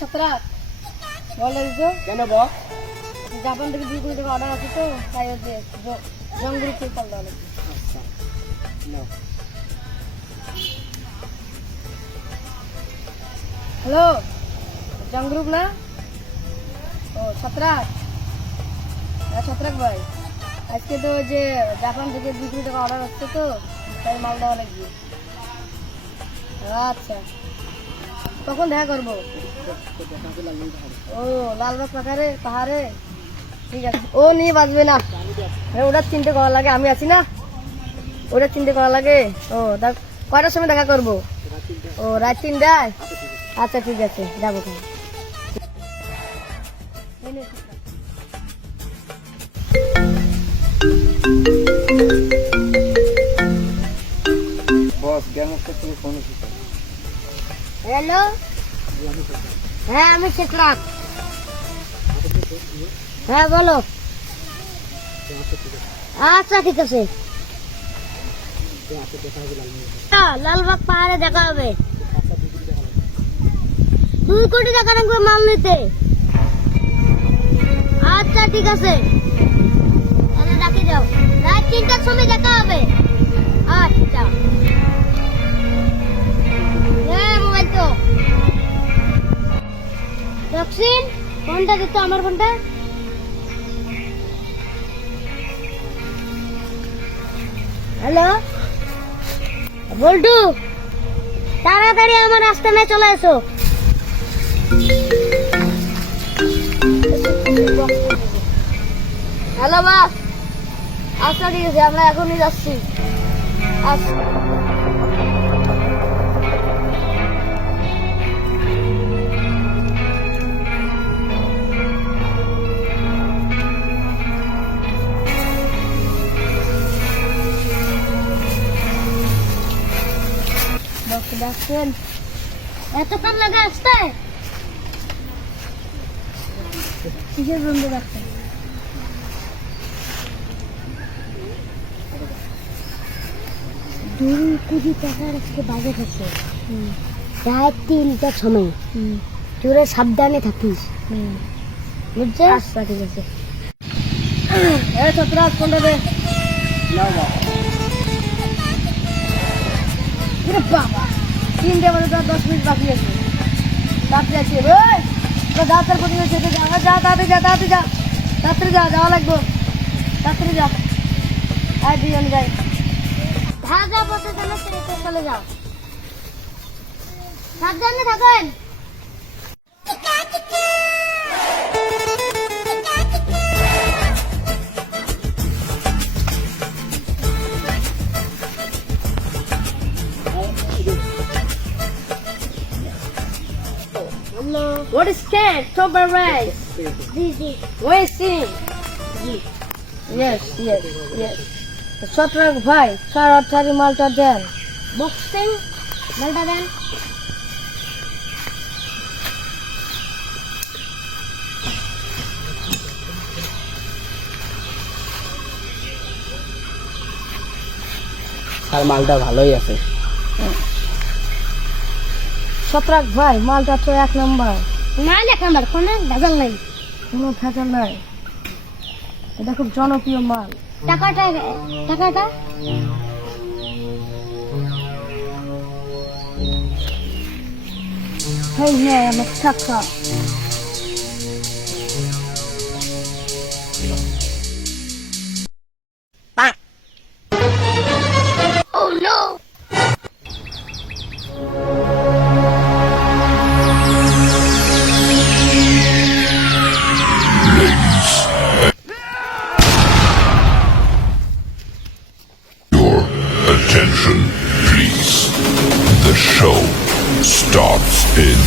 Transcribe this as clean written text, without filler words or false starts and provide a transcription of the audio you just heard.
ছত্রা বলে দিছো কেন বস? জাপান থেকে 2 কোটি টাকা অর্ডার আছে তো তাই হচ্ছে জঙ্গল থেকে কল দেওয়া লাগবে। আচ্ছা নাও। হ্যালো জঙ্গরুপ না? ও ছত্রাক, ছত্রাক ভাই আজকে তো যে জাপান থেকে 2 কোটি টাকা অর্ডার আসছে তো তাই মাল দেওয়া লাগবে। আচ্ছা কখন দেখা করবো? ও লালবাগ পাহাড়ে ঠিক আছে। ও নিয়ে বাঁচবে না, ওটা চিন্তা করা লাগে, আমি আছি না, ওটা চিন্তা করা লাগে। ও কয়টার সময় দেখা করবো? ও রাত 3টায়? আচ্ছা ঠিক আছে যাবো। বস গ্যাংস্টার থেকে ফোন এসেছে। হ্যালো, হ্যাঁ আমি শেখরাত। হ্যাঁ বলো। আচ্ছা ঠিক আছে, লালবাগ পাহাড়ে দেখা হবে। 2 কোটি টাকা লাগবে মাল নিতে। আচ্ছা ঠিক আছে তাহলে রাখি যাও, রাত 3টার সময় দেখা হবে। আচ্ছা হ্যাঁ মোবাইল তো দক্ষিণ ফোনটা দিত, আমার ফোনটা। হ্যালো বল্টু, তাড়াতাড়ি আমার আস্তানায় চলে এসো। হ্যালো বাস, আচ্ছা ঠিক আছে আমরা এখনই যাচ্ছি। আচ্ছা দেখছেন এতক্ষণ লাগে আসতে? কিসের বন্ধ রাখছেন? 2 কোটি টাকার আজকে বাজেট আছে, রাত 3টার সময়। তোরা সাবধানে থাকিস, বুঝছিস? আচ্ছা ঠিক আছে। ছত্রাক ফোনটা দে। নাও বস। বাবা 3টে বাজে তো 10 মিনিট বাকি আছে। তাড়াতাড়ি আসি ওই তো যাত্রার কোথায় আছে? যা তাড়াতাড়ি যা যাওয়া লাগবে, তাড়াতাড়ি যা। আর 2জন যাই, ঢাকা পথে চলে যাও, সাবধানে থাকেন। What is that? October rice. Waiting. Yes. ছত্রাক ভাই তাড়াতাড়ি মালটা দেন। বক্সিং মালটা দেন। আর মালটা ভালোই আছে। ছত্রাক ভাই মালটা তো 1 নাম্বার মাল, 1 নাম্বার, কোনো ভেজাল নাই, এটা খুব জনপ্রিয় মাল। টাকাটা হ্যাঁ আমার টাকা। Oh no! Attention, please. The show starts in